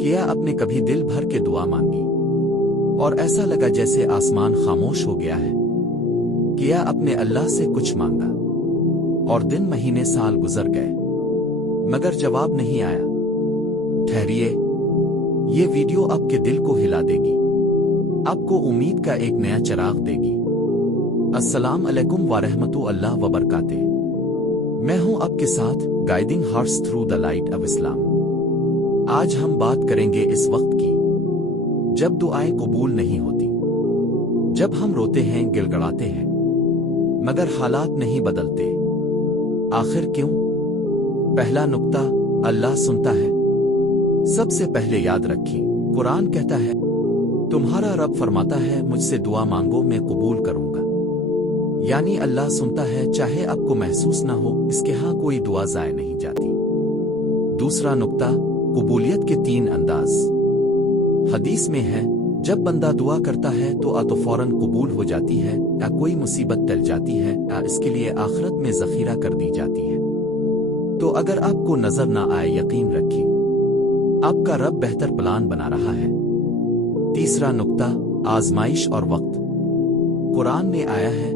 کیا اپنے کبھی دل بھر کے دعا مانگی اور ایسا لگا جیسے آسمان خاموش ہو گیا ہے؟ کیا اپنے اللہ سے کچھ مانگا اور دن مہینے سال گزر گئے مگر جواب نہیں آیا؟ ٹھہریے، یہ ویڈیو آپ کے دل کو ہلا دے گی، آپ کو امید کا ایک نیا چراغ دے گی۔ السلام علیکم ورحمۃ اللہ وبرکاتہ۔ میں ہوں آپ کے ساتھ guiding hearts through the light of Islam. آج ہم بات کریں گے اس وقت کی جب دعائیں قبول نہیں ہوتی، جب ہم روتے ہیں، گڑ گڑاتے ہیں، مگر حالات نہیں بدلتے۔ آخر کیوں؟ پہلا نقطہ، اللہ سنتا ہے۔ سب سے پہلے یاد رکھیں، قرآن کہتا ہے، تمہارا رب فرماتا ہے مجھ سے دعا مانگو میں قبول کروں گا۔ یعنی اللہ سنتا ہے، چاہے آپ کو محسوس نہ ہو، اس کے ہاں کوئی دعا ضائع نہیں جاتی۔ دوسرا نقطہ، قبولیت کے 3 انداز۔ حدیث میں ہے، جب بندہ دعا کرتا ہے تو فوراً قبول ہو جاتی ہے، یا کوئی مصیبت ٹل جاتی ہے، یا اس کے لیے آخرت میں ذخیرہ کر دی جاتی ہے۔ تو اگر آپ کو نظر نہ آئے، یقین رکھیں، آپ کا رب بہتر پلان بنا رہا ہے۔ تیسرا نقطہ، آزمائش اور وقت۔ قرآن میں آیا ہے،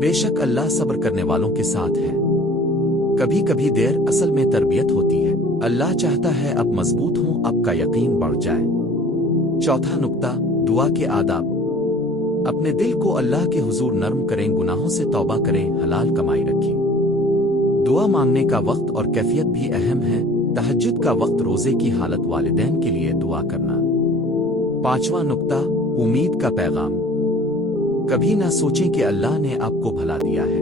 بے شک اللہ صبر کرنے والوں کے ساتھ ہے۔ کبھی کبھی دیر اصل میں تربیت ہوتی ہے۔ اللہ چاہتا ہے اب مضبوط ہوں، آپ کا یقین بڑھ جائے۔ چوتھا نقطہ، دعا کے آداب۔ اپنے دل کو اللہ کے حضور نرم کریں، گناہوں سے توبہ کریں، حلال کمائی رکھیں۔ دعا مانگنے کا وقت اور کیفیت بھی اہم ہے۔ تہجد کا وقت، روزے کی حالت، والدین کے لیے دعا کرنا۔ پانچواں نقطہ، امید کا پیغام۔ کبھی نہ سوچیں کہ اللہ نے آپ کو بھلا دیا ہے،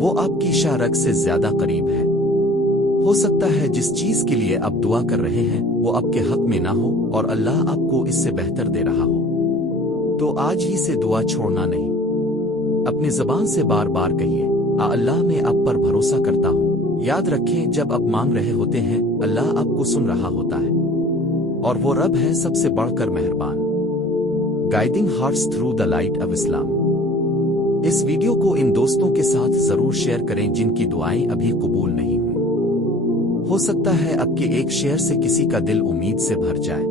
وہ آپ کی شارک سے زیادہ قریب ہے۔ ہو سکتا ہے جس چیز کے لیے آپ دعا کر رہے ہیں وہ آپ کے حق میں نہ ہو، اور اللہ آپ کو اس سے بہتر دے رہا ہو۔ تو آج ہی سے دعا چھوڑنا نہیں، اپنی زبان سے بار بار کہیے، اللہ میں آپ پر بھروسہ کرتا ہوں۔ یاد رکھیں، جب آپ مانگ رہے ہوتے ہیں، اللہ آپ کو سن رہا ہوتا ہے، اور وہ رب ہے سب سے بڑھ کر مہربان۔ Guiding hearts through the light of Islam. اس ویڈیو کو ان دوستوں کے ساتھ ضرور شیئر کریں جن کی دعائیں ابھی قبول نہیں ہوئیں۔ ہو سکتا ہے آپ کے ایک شیئر سے کسی کا دل امید سے بھر جائے۔